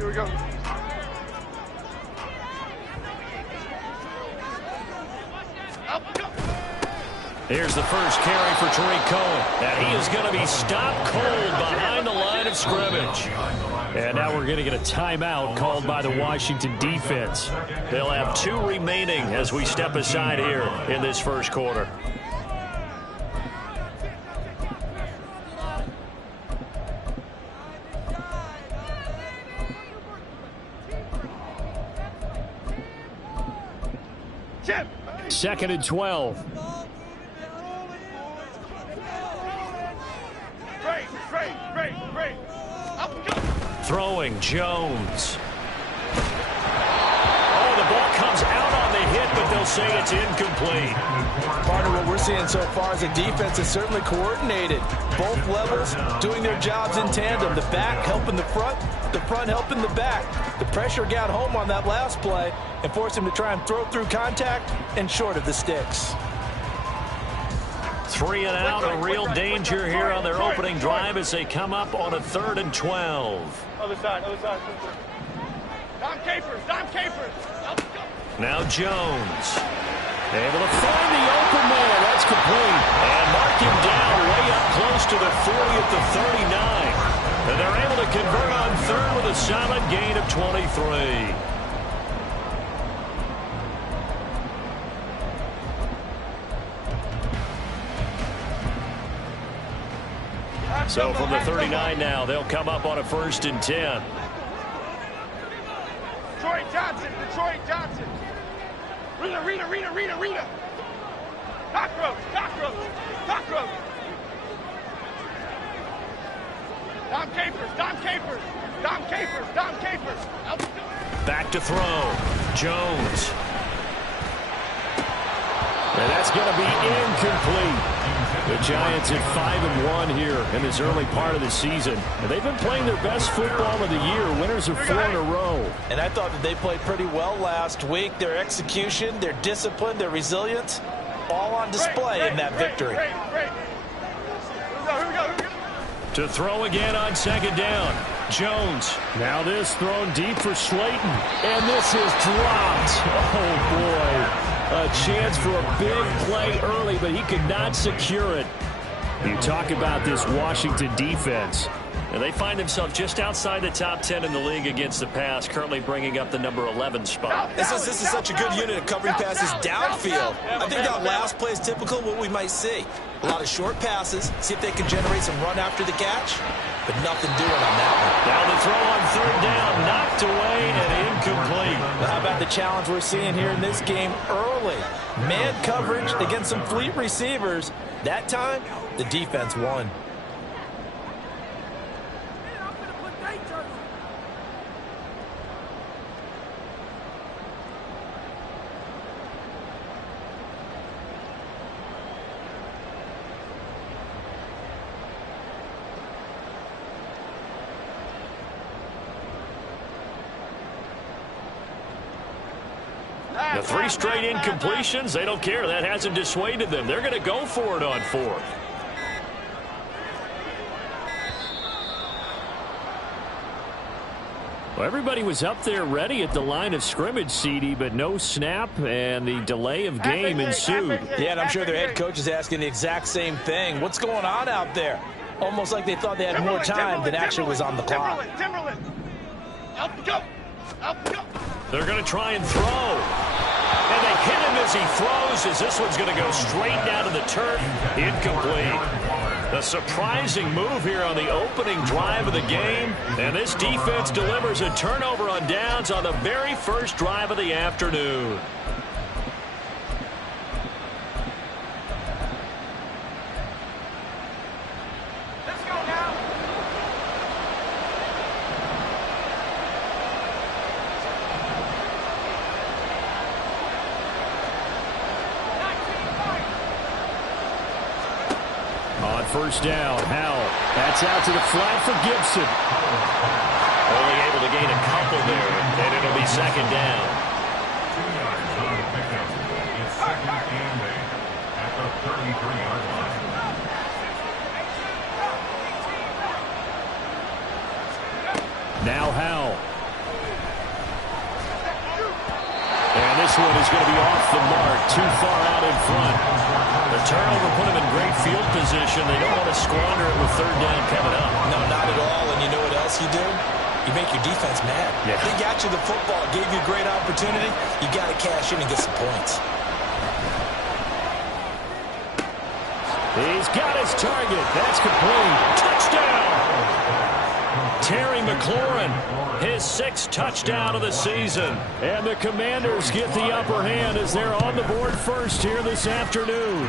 Here we go. Here's the first carry for Tarik Cohen. And he is going to be stopped cold behind the line of scrimmage. And now we're going to get a timeout called by the Washington defense. They'll have 2 remaining as we step aside here in this first quarter. Second and 12. Throwing Jones. Oh, the ball comes out on the hit, but they'll say it's incomplete. Part of what we're seeing so far is the defense is certainly coordinated. Both levels doing their jobs in tandem. The back helping the front helping the back. The pressure got home on that last play and forced him to try and throw through contact and short of the sticks. 3 and out, a real danger here on their opening drive as they come up on a 3rd and 12. Other side. Dom Capers. Now Jones. Able to find the open man. That's complete. And mark him down way up close to the 40 at the 39. And they're able to convert on 3rd with a solid gain of 23. So from the 39 now, they'll come up on a 1st and 10. Detroit Johnson. Rita. Cockroach. Dom Capers. Back to throw. Jones. And that's going to be incomplete. The Giants at 5-1 here in this early part of the season. And they've been playing their best football of the year. Winners of 4 in a row. And I thought that they played pretty well last week. Their execution, their discipline, their resilience, all on display in that victory. Here we go. To throw again on 2nd down. Jones. Now this thrown deep for Slayton. And this is dropped. Oh, boy. A chance for a big play early, but he could not secure it. You talk about this Washington defense. And they find themselves just outside the top 10 in the league against the pass, currently bringing up the number 11 spot. This is such a good unit of covering passes downfield. I think that last play is typical what we might see. A lot of short passes, see if they can generate some run after the catch, but nothing doing on that one. Now the throw on 3rd down, knocked away and incomplete. Well, how about the challenge we're seeing here in this game early? Man coverage against some fleet receivers. That time, the defense won. The 3 straight incompletions, they don't care. That hasn't dissuaded them. They're going to go for it on 4th. Well, everybody was up there ready at the line of scrimmage, CD, but no snap, and the delay of game ensued. Yeah, and I'm sure their head coach is asking the exact same thing. What's going on out there? Almost like they thought they had more time than actually was on the clock. Timberland. Up, go. They're going to try and throw. And they hit him as he throws, as this one's going to go straight down to the turf. Incomplete. A surprising move here on the opening drive of the game. And this defense delivers a turnover on downs on the very first drive of the afternoon. Let's go now. On 1st down, Howell. That's out to the flat for Gibson. Only able to gain a couple there, and it'll be 2nd down. It's 2nd and 8 at the 33-yard line. Now Howell. this one is going to be off the mark, too far out in front. The turnover put them in great field position. They don't want to squander it with third down coming up. No, not at all. And you know what else you do? You make your defense mad. Yeah. They got you the football, gave you a great opportunity. You got to cash in and get some points. He's got his target. That's complete. Touchdown! Terry McLaurin, his 6th touchdown of the season. And the Commanders get the upper hand as they're on the board first here this afternoon.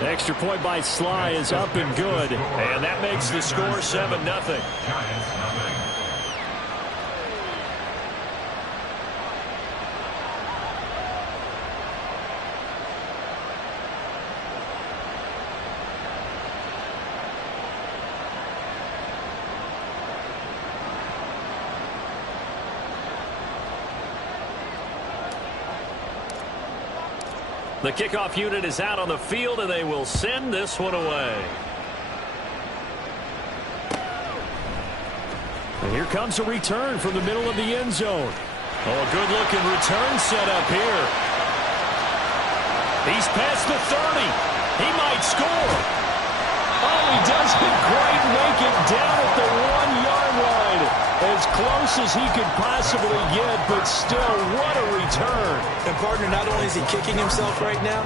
Extra point by Sly is up and good. And that makes the score 7-0. The kickoff unit is out on the field, and they will send this one away. And here comes a return from the middle of the end zone. Oh, a good-looking return set up here. He's past the 30. He might score. Oh, he doesn't quite make it down at the 1-yard line. As close as he could possibly get, but still, what a return. And, partner, not only is he kicking himself right now,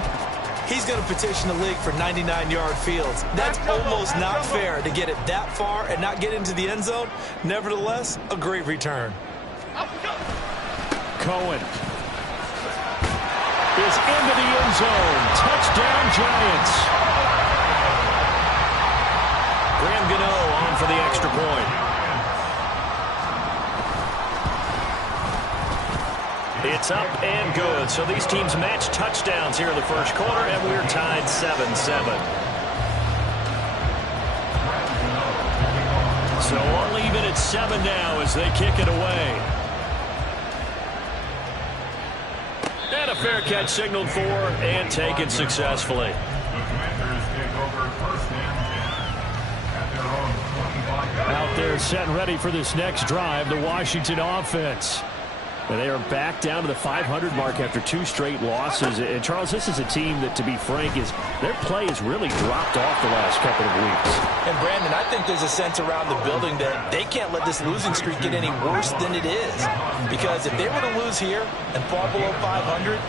he's going to petition the league for 99-yard fields. That's almost not fair to get it that far and not get into the end zone. Nevertheless, a great return. Cohen is into the end zone. Touchdown, Giants. Graham Gano on for the extra point. It's up and good. So these teams match touchdowns here in the first quarter, and we're tied 7-7. So all even at 7 now as they kick it away. And a fair catch signaled for and taken successfully. Out there set and ready for this next drive, the Washington offense. And they are back down to the 500 mark after 2 straight losses. And, Charles, this is a team that, to be frank, their play has really dropped off the last couple of weeks. And, Brandon, I think there's a sense around the building that they can't let this losing streak get any worse than it is. Because if they were to lose here and fall below 500,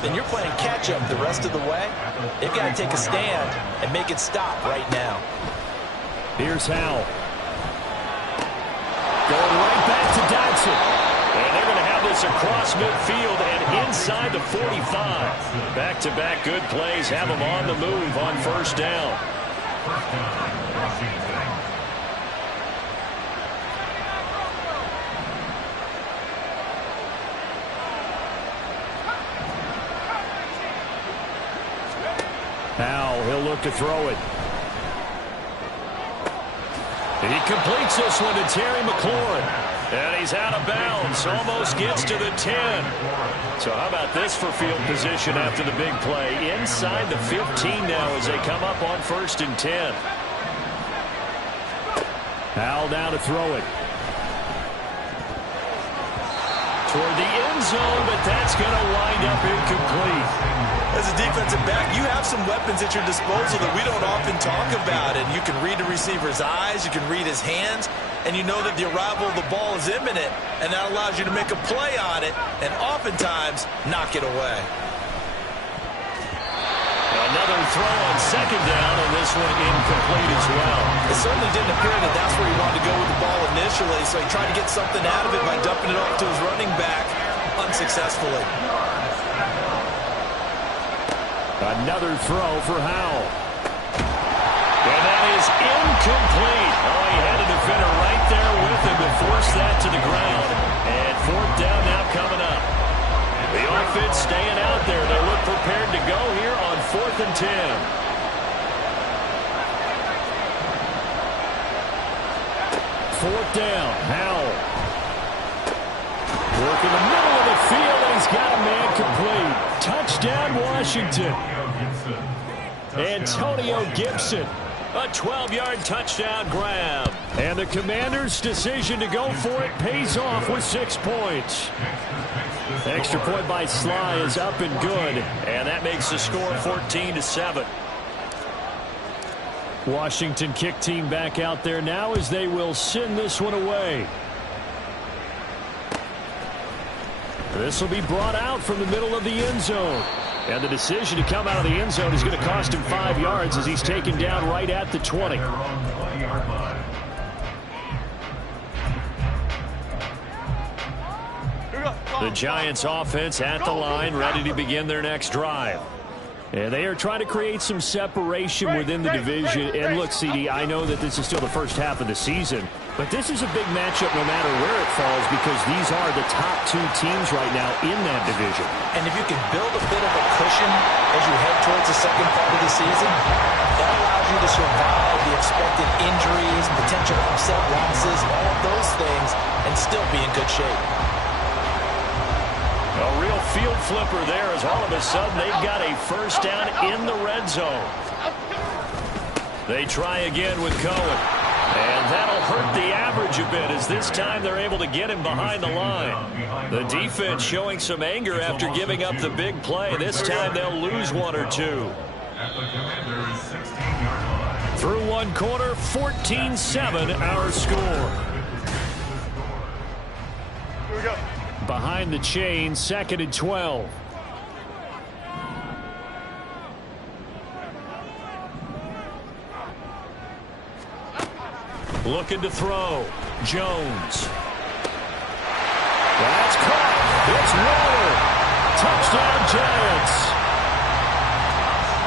then you're playing catch-up the rest of the way. They've got to take a stand and make it stop right now. Here's Howell. Going right back to Dodson. And they're going to have this across midfield and inside the 45. Back-to-back good plays have them on the move on first down. Now he'll look to throw it. And he completes this one to Terry McLaurin. And he's out of bounds, almost gets to the 10. So how about this for field position after the big play? Inside the 15 now as they come up on 1st and 10. Howell now to throw it. Toward the end zone, but that's going to wind up incomplete. As a defensive back, you have some weapons at your disposal that we don't often talk about. And you can read the receiver's eyes, you can read his hands, and you know that the arrival of the ball is imminent, and that allows you to make a play on it and oftentimes knock it away. Another throw on 2nd down, and this one incomplete as well. It certainly didn't appear that that's where he wanted to go with the ball initially, so he tried to get something out of it by dumping it off to his running back unsuccessfully. Another throw for Howell. And that is incomplete. Oh, he had a defender right there with him to force that to the ground. And 4th down now coming up. The offense staying out there. They look prepared to go here on 4th and 10. Fourth down, Howell. Work in the middle of the field, and he's got a man complete. Touchdown, Washington. Antonio Gibson. A 12-yard touchdown grab. And the Commanders' decision to go for it pays off with 6 points. Extra point by Sly is up and good, and that makes the score 14-7. Washington kick team back out there now as they will send this one away. This will be brought out from the middle of the end zone. And the decision to come out of the end zone is going to cost him 5 yards as he's taken down right at the 20. The Giants offense at the line, ready to begin their next drive. And they are trying to create some separation within the division. And look, CD, I know that this is still the first half of the season, but this is a big matchup no matter where it falls because these are the top 2 teams right now in that division. And if you can build a bit of a cushion as you head towards the second part of the season, that allows you to survive the expected injuries, potential upset losses, all of those things, and still be in good shape. A real field flipper there as all of a sudden they've got a first down in the red zone. They try again with Cohen. And that'll hurt the average a bit as this time they're able to get him behind the line. The defense showing some anger after giving up the big play. This time they'll lose 1 or 2. Through one quarter, 14-7 our score. Here we go. Behind the chain, 2nd and 12. Looking to throw. Jones. That's caught. It's Waller. Touchdown, Giants.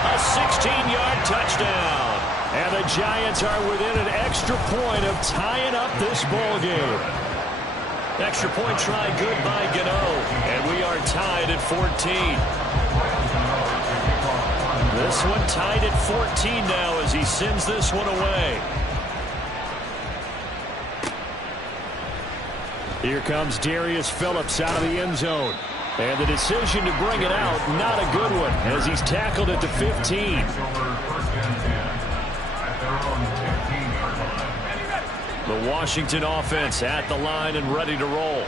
A 16-yard touchdown. And the Giants are within an extra point of tying up this ball game. Extra point try good by Gano. And we are tied at 14. This one tied at 14 now as he sends this one away. Here comes Darius Phillips out of the end zone. And the decision to bring it out, not a good one, as he's tackled at the 15. The Washington offense at the line and ready to roll.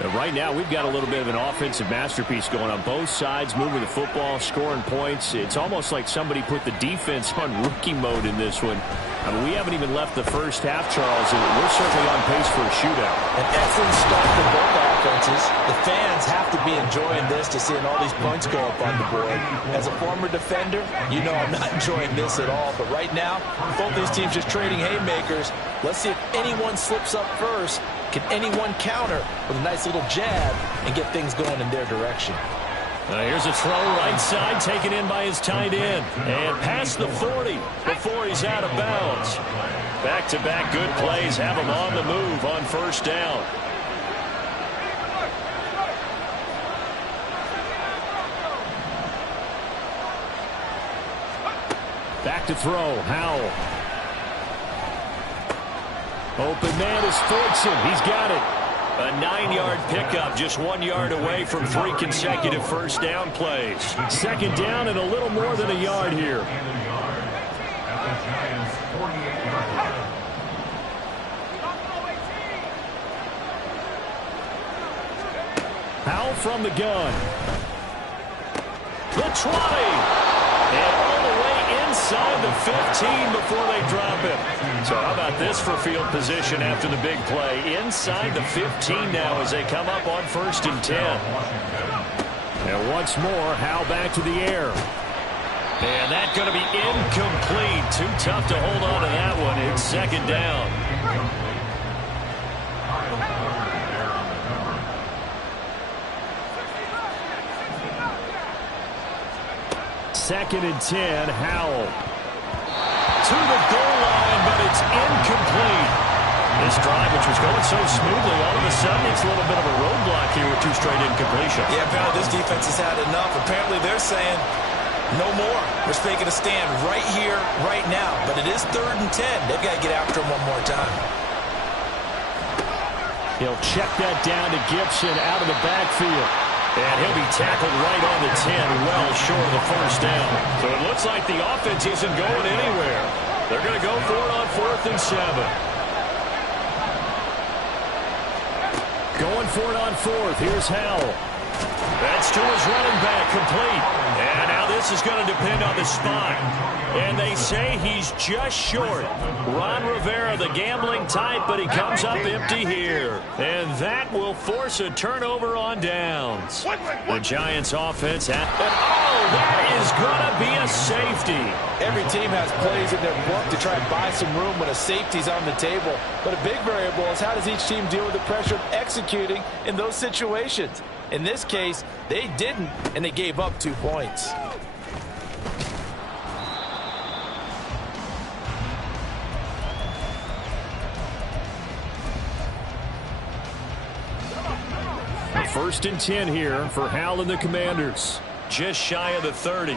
And right now, we've got a little bit of an offensive masterpiece going on both sides, moving the football, scoring points. It's almost like somebody put the defense on rookie mode in this one. I mean, we haven't even left the first half, Charles, and we're certainly on pace for a shootout. An excellent start for both offenses. The fans have to be enjoying this to seeing all these points go up on the board. As a former defender, you know I'm not enjoying this at all. But right now, both these teams just trading haymakers. Let's see if anyone slips up first. Can anyone counter with a nice little jab and get things going in their direction? Here's a throw right side taken in by his tight end. And past the 40 before he's out of bounds. Back-to-back good plays have him on the move on first down. Back to throw. Howell. Open man is Fordson. He's got it. A 9-yard pickup, just 1 yard away from 3 consecutive first down plays. Second down and a little more than a yard here. Howell from the gun. The 20. And all the way inside the 15 before they drop it. So how about this for field position after the big play? Inside the 15 now as they come up on 1st and 10. And once more, Howell back to the air. And that's going to be incomplete. Too tough to hold on to that one. It's second down. Second and 10, Howell. To the goal line, but it's incomplete. This drive, which was going so smoothly, all of a sudden it's a little bit of a roadblock here with 2 straight incompletions. Yeah, apparently this defense has had enough. Apparently they're saying no more. We're taking a stand right here, right now. But it is 3rd and 10. They've got to get after him one more time. He'll check that down to Gibson out of the backfield. And he'll be tackled right on the 10, well short of the first down. So it looks like the offense isn't going anywhere. They're going to go for it on 4th and 7. Going for it on 4th. Here's Howell. That's to his running back, complete. And now this is going to depend on the spot. And they say he's just short. Ron Rivera, the gambling type, but he comes up empty here. And that will force a turnover on downs. The Giants offense at... Oh, that is going to be a safety. Every team has plays in their book to try and buy some room when a safety's on the table. But a big variable is how does each team deal with the pressure of executing in those situations. In this case, they didn't, and they gave up 2 points. First and 10 here for Hal and the Commanders. Just shy of the 30.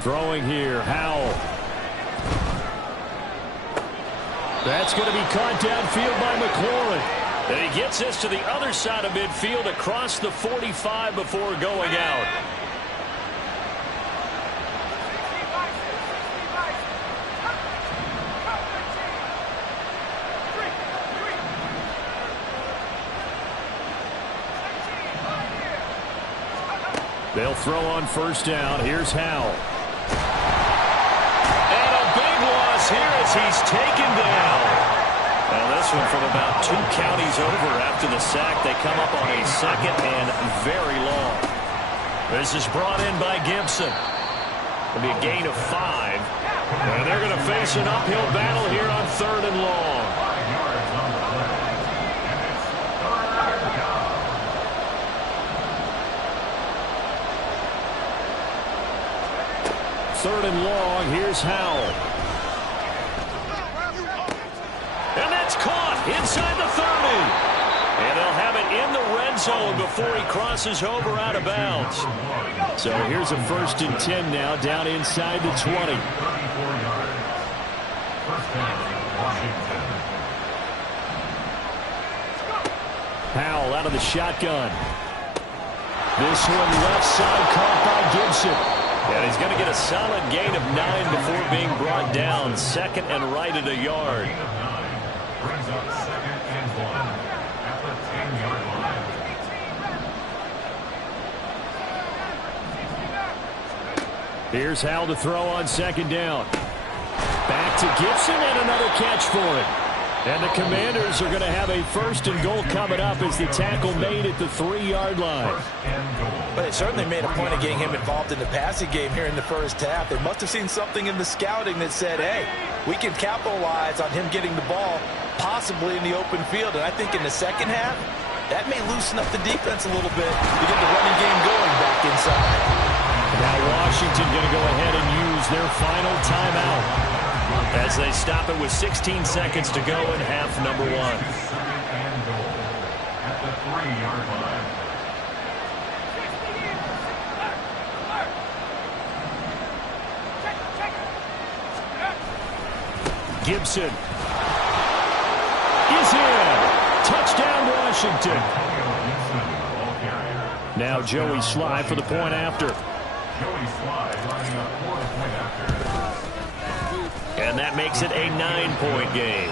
Throwing here, Howell. That's going to be caught downfield by McLaurin. And he gets this to the other side of midfield across the 45 before going out. They'll throw on first down. Here's Howell. And a big loss here as he's taken down. Well, this one from about 2 counties over after the sack. They come up on a second and very long. This is brought in by Gibson. It'll be a gain of 5. And they're going to face an uphill battle here on 3rd and long. 5 yards on the play. And it's 3rd down. Third and long, here's Howell. And that's caught inside the 30. And they'll have it in the red zone before he crosses over out of bounds. So here's a first and 10 now, down inside the 20. 34 yards. First down, Washington. Howell out of the shotgun. This one left side caught by Gibson. And he's going to get a solid gain of 9 before being brought down. Second and right at a yard. Gain of 9 brings up 2nd and 1 at the 10-yard line. Here's Howell to throw on second down. Back to Gibson and another catch for it. And the Commanders are going to have a first and goal coming up as the tackle made at the 3-yard line. But they certainly made a point of getting him involved in the passing game here in the first half. They must have seen something in the scouting that said, hey, we can capitalize on him getting the ball possibly in the open field. And I think in the second half, that may loosen up the defense a little bit to get the running game going back inside. Now Washington going to go ahead and use their final timeout as they stop it with 16 seconds to go in half number 1. 2nd and goal at the 3-yard line. Gibson is in. Touchdown, Washington. Now Joey Sly for the point after. Joey Sly lining up for the point after. And that makes it a 9-point game.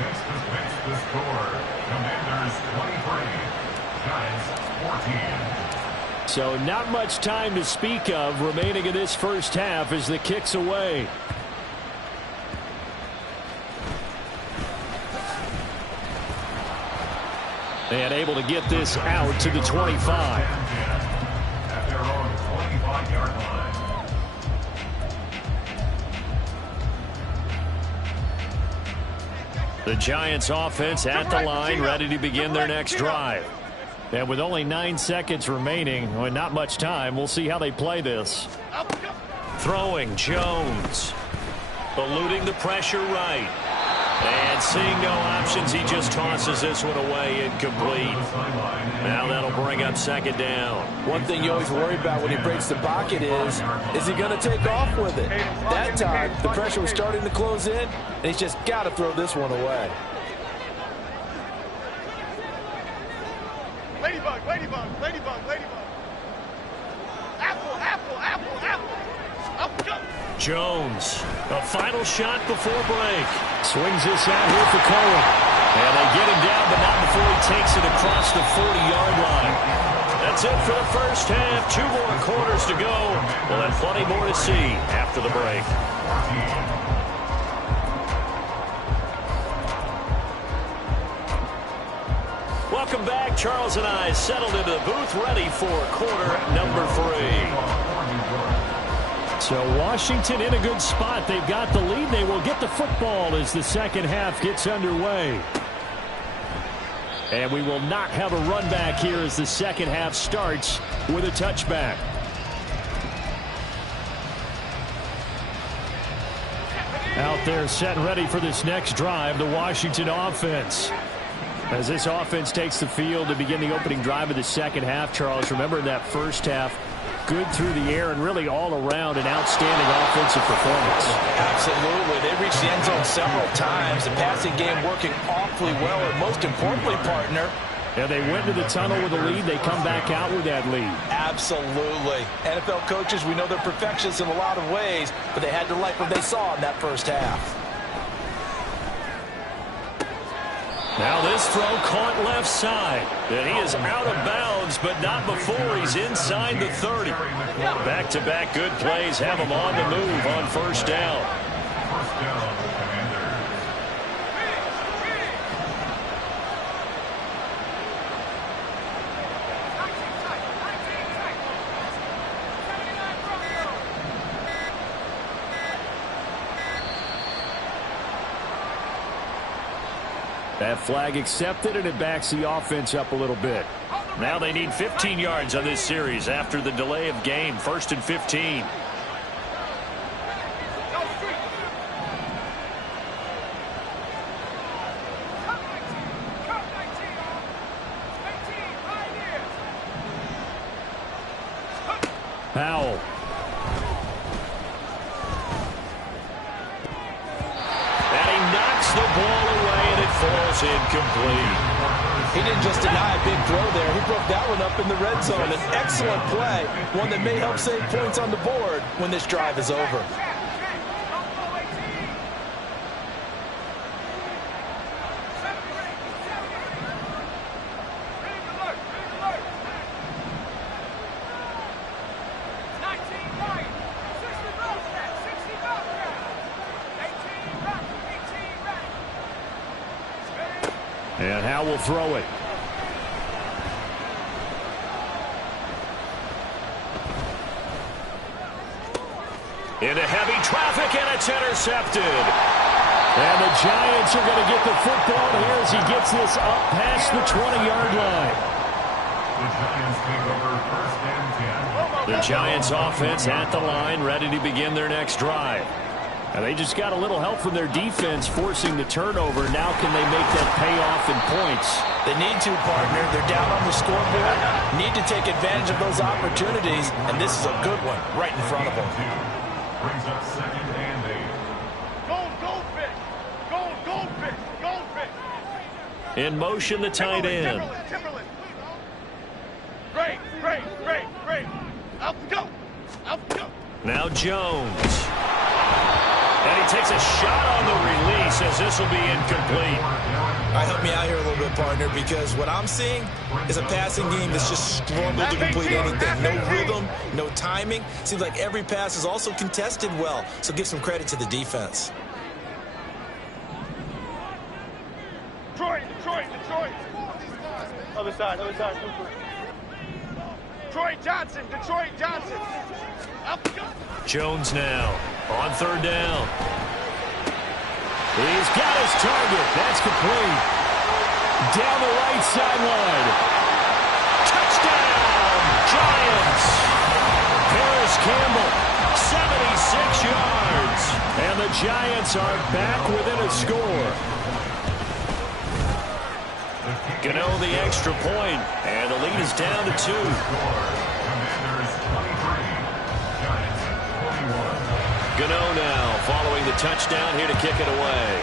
Next to finish the score, Commanders 23, Giants 14. So not much time to speak of remaining in this first half as the kick's away. And able to get this out to the 25. At their own 25-yard line. The Giants offense at the line, ready to begin their next drive. And with only 9 seconds remaining, well, not much time, we'll see how they play this. Throwing, Jones. Eluding the pressure right. And seeing no options, he just tosses this one away, incomplete. Now that'll bring up second down. One thing you always worry about when he breaks the pocket is he going to take off with it? That time, the pressure was starting to close in, and he's just got to throw this one away. Ladybug, ladybug, ladybug, ladybug. Apple, apple, apple, apple. Up, go. Jones, a final shot before break. Swings this out here for Cohen. And they get him down, but not before he takes it across the 40-yard line. That's it for the first half. 2 more quarters to go. We'll have plenty more to see after the break. Welcome back. Charles and I settled into the booth, ready for quarter number 3. So Washington in a good spot. They've got the lead. They will get the football as the second half gets underway. And we will not have a run back here as the second half starts with a touchback. Out there set and ready for this next drive, the Washington offense. As this offense takes the field to begin the opening drive of the second half, Charles, remember in that first half, good through the air and really all around an outstanding offensive performance. Absolutely. They reached the end zone several times. The passing game working awfully well, and most importantly, partner, and they went to the tunnel with a lead. They come back out with that lead. Absolutely. NFL coaches, we know they're perfectionists in a lot of ways, but they had to like what they saw in that first half. Now this throw caught left side. And he is out of bounds, but not before he's inside the 30. Back-to-back good plays have him on the move on first down. First down, Commanders. That flag accepted, and it backs the offense up a little bit. Now they need 15 yards on this series after the delay of game. 1st and 15. Powell. And he knocks the ball away, and it falls incomplete. He didn't just deny a big throw there. He broke that one up in the red zone. An excellent play, one that may help save points on the board when this drive is over. And Howe will throw it. Into heavy traffic, and it's intercepted. And the Giants are going to get the football here as he gets this up past the 20-yard line. The Giants take over 1st and 10. The Giants offense at the line, ready to begin their next drive. And they just got a little help from their defense forcing the turnover. Now can they make that pay off in points? They need to, partner. They're down on the scoreboard. Need to take advantage of those opportunities, and this is a good one right in front of them. Brings up 2nd and 8. Goldfish! Goldfish! In motion, the tight end. Timberland! Great! Up go! Now Jones. And he takes a shot on the release as this will be incomplete. All right, help me out here a little bit, partner, because what I'm seeing is a passing game that's just struggled to complete anything. No rhythm, no timing. Seems like every pass is also contested well, so give some credit to the defense. Detroit! Other side. Detroit Johnson! Up go! Jones now on 3rd down. He's got his target. That's complete. Down the right sideline. Touchdown, Giants. Paris Campbell, 76 yards. And the Giants are back within a score. Gano the extra point, and the lead is down to 2. Commanders 23. Giants 21. Gano now following the touchdown here to kick it away.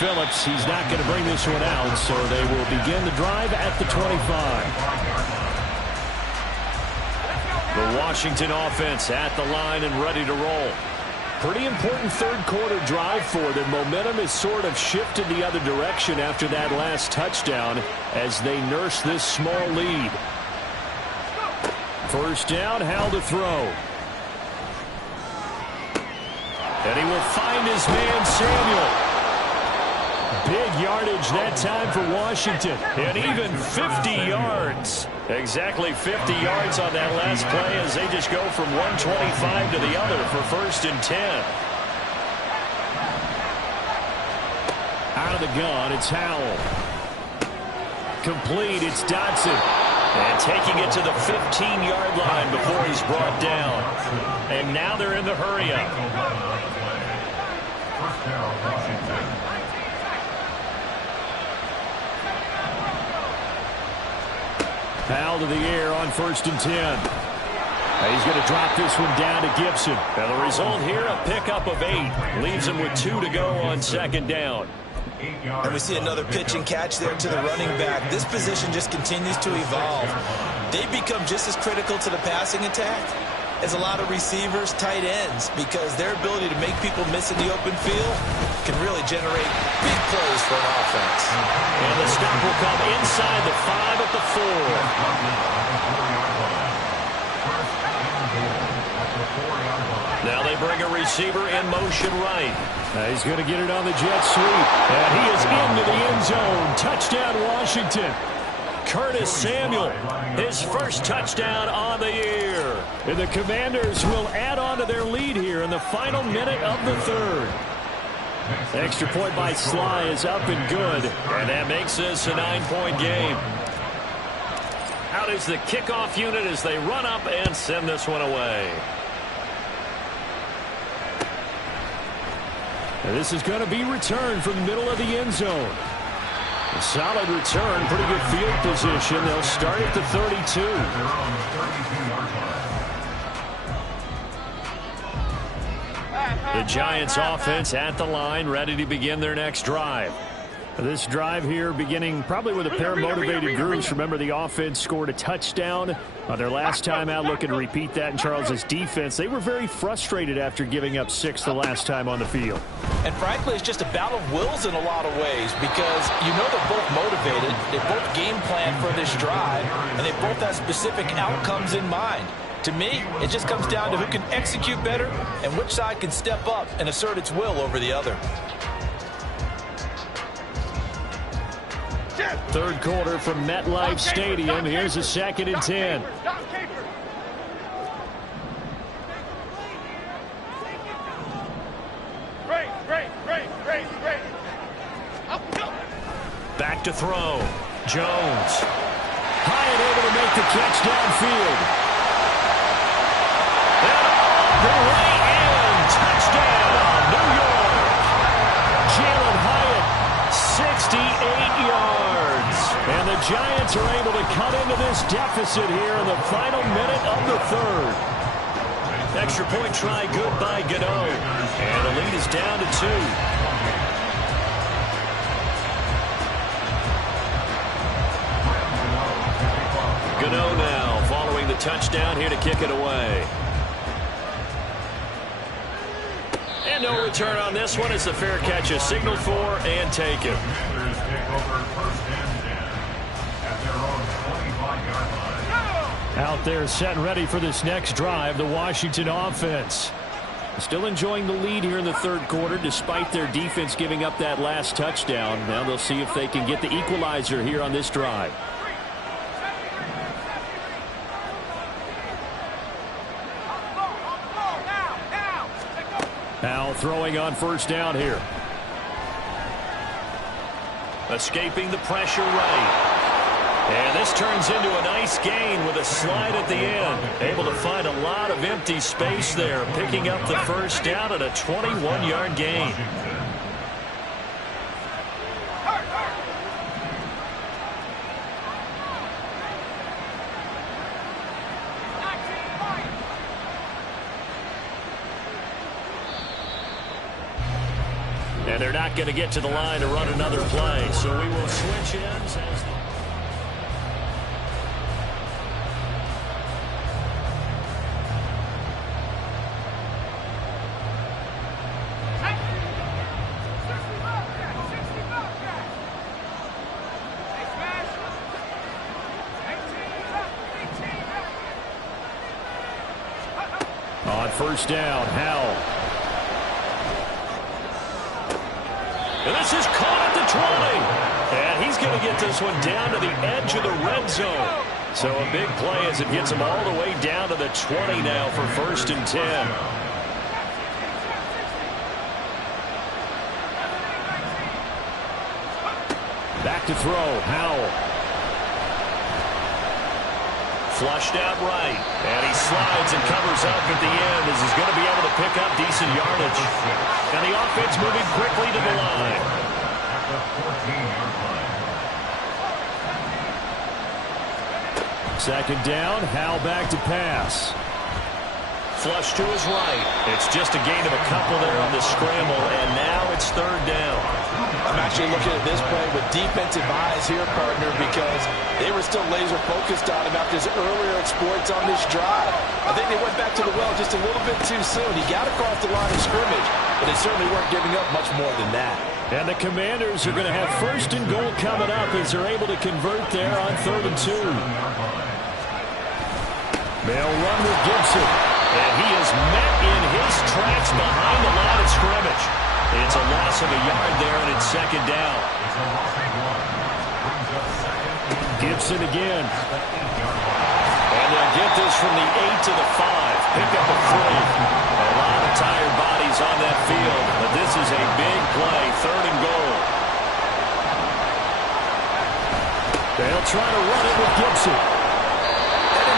Phillips, he's not going to bring this one out, so they will begin the drive at the 25. Washington offense at the line and ready to roll. Pretty important third quarter drive for them. Momentum has sort of shifted the other direction after that last touchdown as they nurse this small lead. First down, Howell to throw. And he will find his man Samuel. Big yardage that time for Washington. And even 50 yards. Exactly 50 yards on that last play as they just go from 125 to the other for 1st and 10. Out of the gun, it's Howell. Complete, it's Dotson. And taking it to the 15-yard line before he's brought down. And now they're in the hurry-up. First down, Washington. Foul to the air on 1st and 10. He's going to drop this one down to Gibson. And the result here, a pickup of 8. Leaves him with 2 to go on 2nd down. And we see another pitch and catch there to the running back. This position just continues to evolve. They become just as critical to the passing attack as a lot of receivers, tight ends, because their ability to make people miss in the open field can really generate big plays for an offense. And the stop will come inside the 5 at the 4. Now they bring a receiver in motion right. He's going to get it on the jet sweep. And he is into the end zone. Touchdown, Washington. Curtis Samuel, his first touchdown on the year. And the Commanders will add on to their lead here in the final minute of the 3rd. Extra point by Sly is up and good. And that makes this a 9-point game. Out is the kickoff unit as they run up and send this one away. And this is going to be returned from the middle of the end zone. A solid return, pretty good field position. They'll start at the 32. The Giants offense at the line, ready to begin their next drive. This drive here beginning probably with a pair of motivated groups. Remember, the offense scored a touchdown on their last time out, looking to repeat that in Charles's defense. They were very frustrated after giving up 6 the last time on the field. And frankly, it's just a battle of wills in a lot of ways because you know they're both motivated, they both game plan for this drive, and they both have specific outcomes in mind. To me, it just comes down to who can execute better and which side can step up and assert its will over the other. Third quarter from MetLife Stadium. Here's a 2nd and 10. Back to throw. Jones. Hyatt able to make the catch downfield. And all the way in. Touchdown, New York. Jalen Hyatt, 68 yards. And the Giants are able to cut into this deficit here in the final minute of the 3rd. Extra point try good by Gano. And the lead is down to 2. Gano now following the touchdown here to kick it away. And no return on this one as the fair catch is signaled for and taken. Out there set and ready for this next drive, the Washington offense. Still enjoying the lead here in the 3rd quarter despite their defense giving up that last touchdown. Now they'll see if they can get the equalizer here on this drive. Now throwing on 1st down here. Escaping the pressure right. And this turns into a nice gain with a slide at the end. Able to find a lot of empty space there, picking up the 1st down at a 21-yard gain. And they're not going to get to the line to run another play, so we will switch ends as On first down, Howell. And this is caught at the 20. And he's going to get this one down to the edge of the red zone. So a big play as it gets him all the way down to the 20 now for 1st and 10. Back to throw, Howell. Flushed out right. And he slides and covers up at the end as he's going to be able to pick up decent yardage. And the offense moving quickly to the line. At the 14-yard line. Second down, Howell back to pass. Flush to his right. It's just a gain of a couple there on the scramble, and now it's 3rd down. I'm actually looking at this play with defensive eyes here, partner, because they were still laser focused on him after his earlier exploits on this drive. I think they went back to the well just a little bit too soon. He got across the line of scrimmage, but they certainly weren't giving up much more than that. And the Commanders are going to have 1st and goal coming up as they're able to convert there on 3rd and 2. They'll run with Gibson. And he is met in his tracks behind the line of scrimmage. It's a loss of a yard there, and it's 2nd down. Gibson again. And they'll get this from the 8 to the 5. Pick up a 3. A lot of tired bodies on that field, but this is a big play, 3rd and goal. They'll try to run it with Gibson.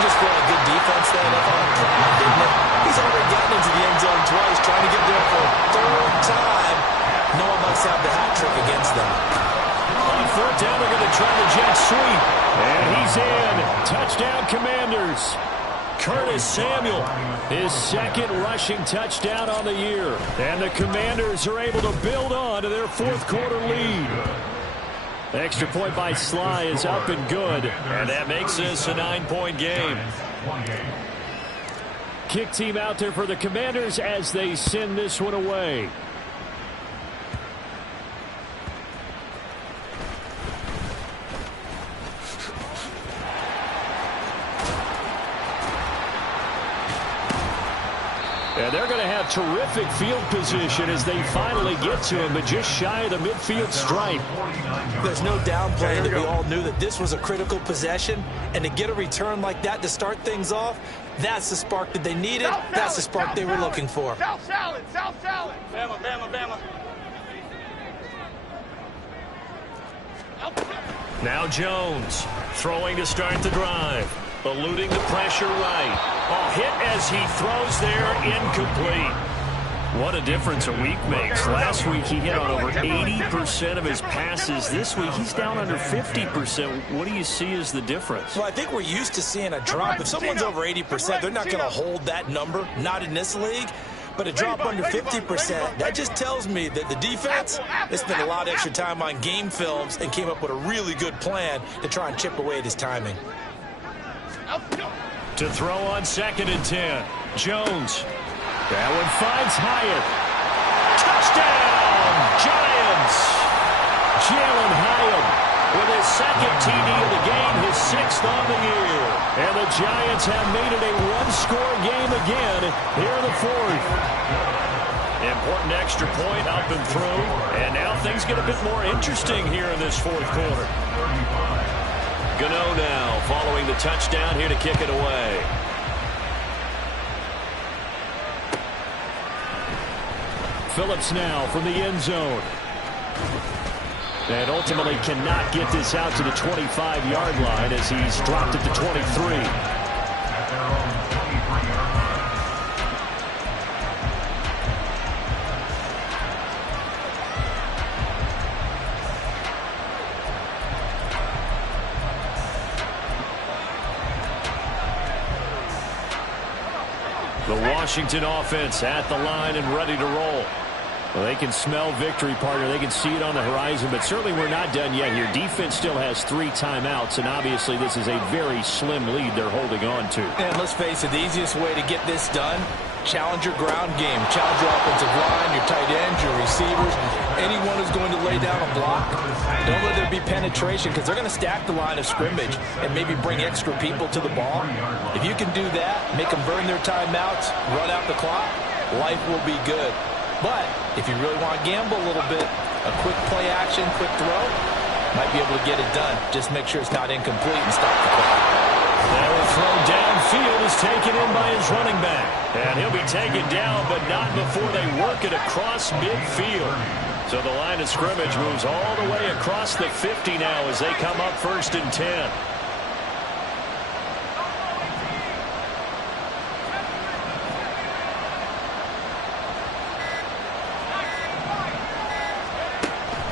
Just for a good defense there. That on Clyde, didn't it? He's already gotten into the end zone twice, trying to get there for a 3rd time. No one likes to have the hat trick against them. On 4th down, they're going to try the jet sweep. And he's in. Touchdown, Commanders. Curtis Samuel, his 2nd rushing touchdown on the year. And the Commanders are able to build on to their 4th quarter lead. The extra point by Sly is up and good. And that makes this a 9-point game. Kick team out there for the Commanders as they send this one away. And they're going to have terrific field position as they finally get to him, but just shy of the midfield stripe. There's no downplaying that we all knew that this was a critical possession, and to get a return like that to start things off, that's the spark that they needed. That's the spark they were looking for. South salad, South salad. Bama, Bama, Bama. Now Jones throwing to start the drive. Eluding the pressure right. A hit as he throws there, incomplete. What a difference a week makes. Last week he hit on over 80% of his passes. This week he's down under 50%. What do you see as the difference? Well, I think we're used to seeing a drop. If someone's over 80%, they're not going to hold that number, not in this league. But a drop under 50%, that just tells me that the defense, they spent a lot of extra time on game films and came up with a really good plan to try and chip away at his timing. To throw on 2nd and 10. Jones. That one finds Hyatt. Touchdown, Giants. Jalen Hyatt with his 2nd TD of the game, his 6th on the year. And the Giants have made it a one-score game again here in the 4th. Important extra point up and through. And now things get a bit more interesting here in this 4th quarter. Gano now following the touchdown here to kick it away. Phillips now from the end zone. And ultimately cannot get this out to the 25-yard line as he's dropped at the 23. The Washington offense at the line and ready to roll. Well, they can smell victory, partner. They can see it on the horizon, but certainly we're not done yet here. Defense still has 3 timeouts, and obviously this is a very slim lead they're holding on to. And let's face it, the easiest way to get this done, challenge your ground game. Challenge your offensive line, your tight ends, your receivers, anyone who's going to lay down a block. Don't let there be penetration because they're going to stack the line of scrimmage and maybe bring extra people to the ball. If you can do that, make them burn their timeouts, run out the clock, life will be good. But if you really want to gamble a little bit, a quick play action, quick throw, might be able to get it done. Just make sure it's not incomplete and stop the clock. Now a throw downfield is taken in by his running back. And he'll be taken down, but not before they work it across midfield. So the line of scrimmage moves all the way across the 50 now as they come up 1st and 10.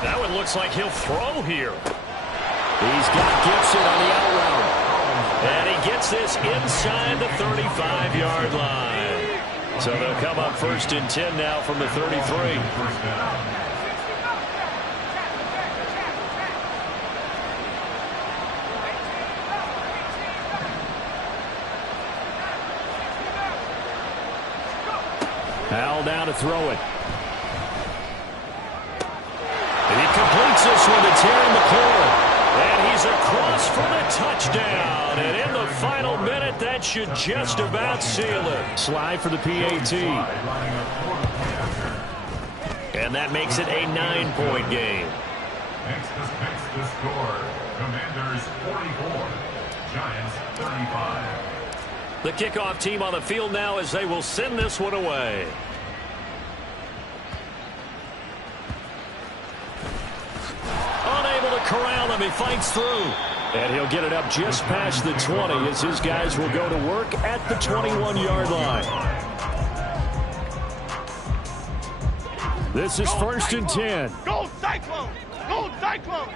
That one looks like he'll throw here. He's got Gibson on the out route. And he gets this inside the 35-yard line. So they'll come up 1st and 10 now from the 33. Howell down to throw it. And he completes this one to Terry McLaurin. And he's across for the touchdown. And in the final minute, that should just about seal it. Slide for the PAT. And that makes it a 9-point game. Next the score. Commanders 44. Giants 35. The kickoff team on the field now as they will send this one away. Unable to corral him. He fights through. And he'll get it up just past the 20 as his guys will go to work at the 21-yard line. This is 1st and 10. Gold Cyclone! Gold Cyclone!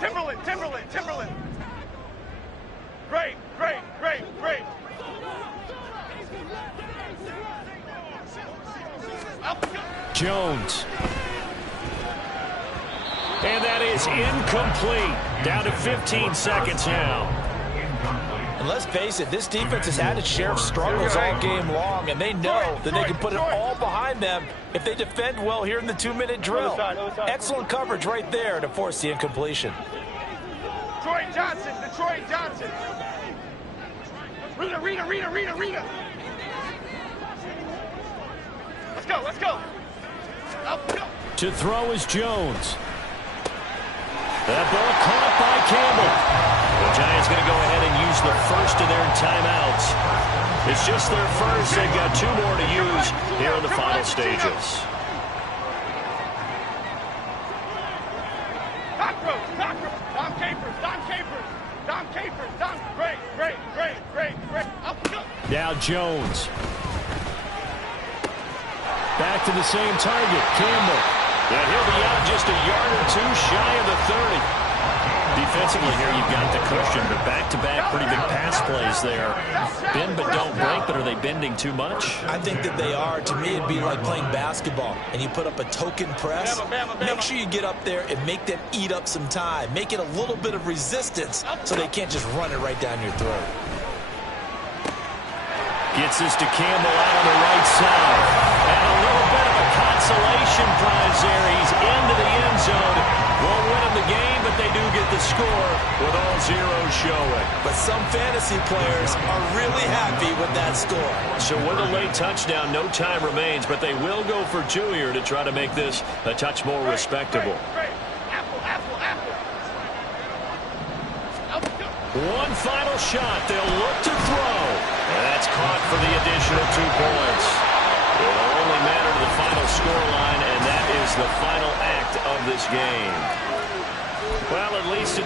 Timberland, Timberland, Timberland! Great, great, great, great! Jones. And that is incomplete. Down to 15 seconds now. And let's face it, this defense has had its share of struggles all game long, and they know that they can put it all behind them if they defend well here in the 2-minute drill. Excellent coverage right there to force the incompletion. Troy Johnson, Detroit Johnson! Rita, Rita, Rita, Rita, Rita! Let's go, let's go! Up, go! To throw is Jones. That ball caught by Campbell. The Giants going to go ahead and use the first of their timeouts. It's just their first. They've got 2 more to use here in the final stages. Cockroach, cockroach! Dom Capers, Dom Capers! Dom Capers, Dom... Great, great, great, great, great! Up, go! Now Jones. Back to the same target, Campbell. And he'll be out just a yard or 2 shy of the 30. Defensively here, you've got the cushion, but back-to-back pretty big pass plays there. Bend but don't break, but are they bending too much? I think that they are. To me, it'd be like playing basketball, and you put up a token press. Make sure you get up there and make them eat up some time. Make it a little bit of resistance so they can't just run it right down your throat. Gets this to Campbell out on the right side. And a little bit of a consolation prize there. He's into the end zone. Won't win him the game, but they do get the score with all zeros showing. But some fantasy players are really happy with that score. So with a late touchdown, no time remains, but they will go for 2 here to try to make this a touch more respectable. Great, great. Apple, apple, apple! Up, go! One final shot. They'll look to throw. And that's caught for the additional 2 points. It'll only matter to the final scoreline, and that is the final act of this game. Well, at least it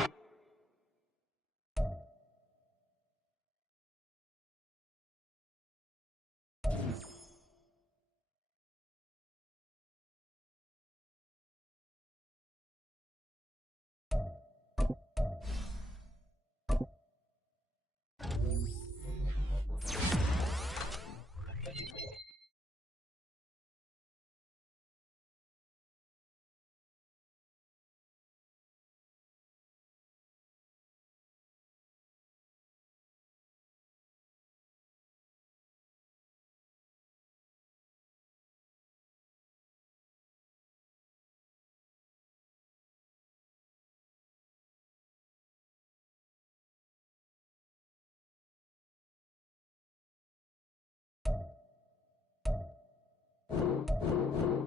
Ball.